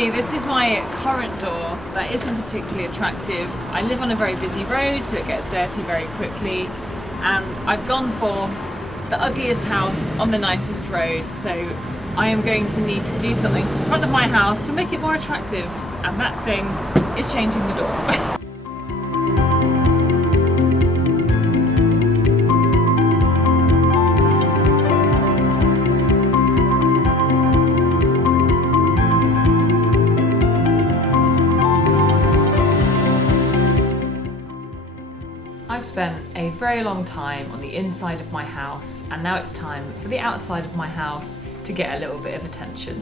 see, this is my current door that isn't particularly attractive. I live on a very busy road, so it gets dirty very quickly. And I've gone for the ugliest house on the nicest road, so I am going to need to do something to the front of my house to make it more attractive. And that thing is changing the door. I've spent a very long time on the inside of my house, and now it's time for the outside of my house to get a little bit of attention.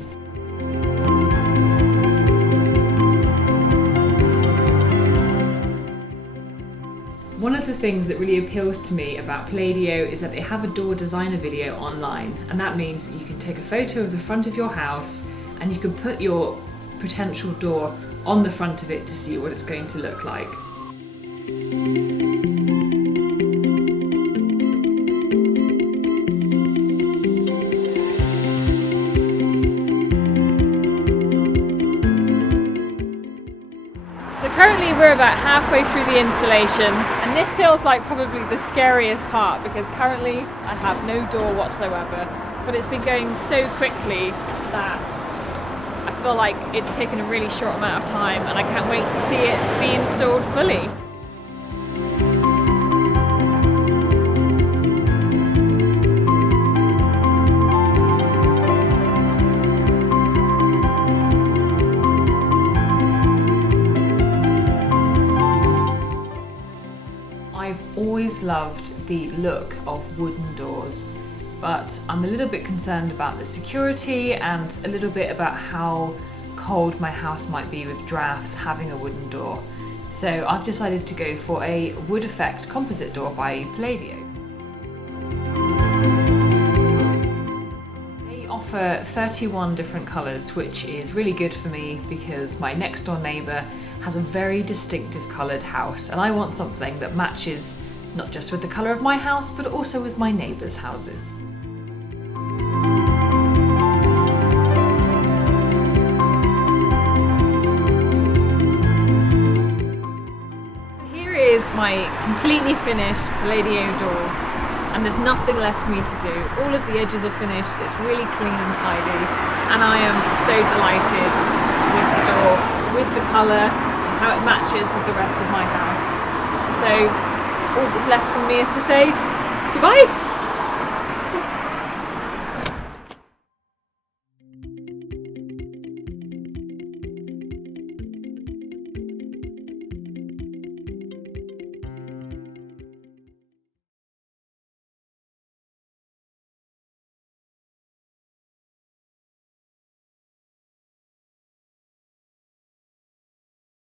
One of the things that really appeals to me about Palladio is that they have a door designer video online, and that means that you can take a photo of the front of your house and you can put your potential door on the front of it to see what it's going to look like. So currently we're about halfway through the installation, and this feels like probably the scariest part because currently I have no door whatsoever, but it's been going so quickly that I feel like it's taken a really short amount of time, and I can't wait to see it be installed fully. I've always loved the look of wooden doors, but I'm a little bit concerned about the security and a little bit about how cold my house might be with drafts having a wooden door. So I've decided to go for a wood effect composite door by Palladio. They offer 31 different colours, which is really good for me because my next door neighbour has a very distinctive coloured house, and I want something that matches not just with the colour of my house but also with my neighbours' houses. So here is my completely finished Palladio door, and there's nothing left for me to do. All of the edges are finished, it's really clean and tidy, and I am so delighted with the door, with the colour, how it matches with the rest of my house. So all that's left from me is to say goodbye.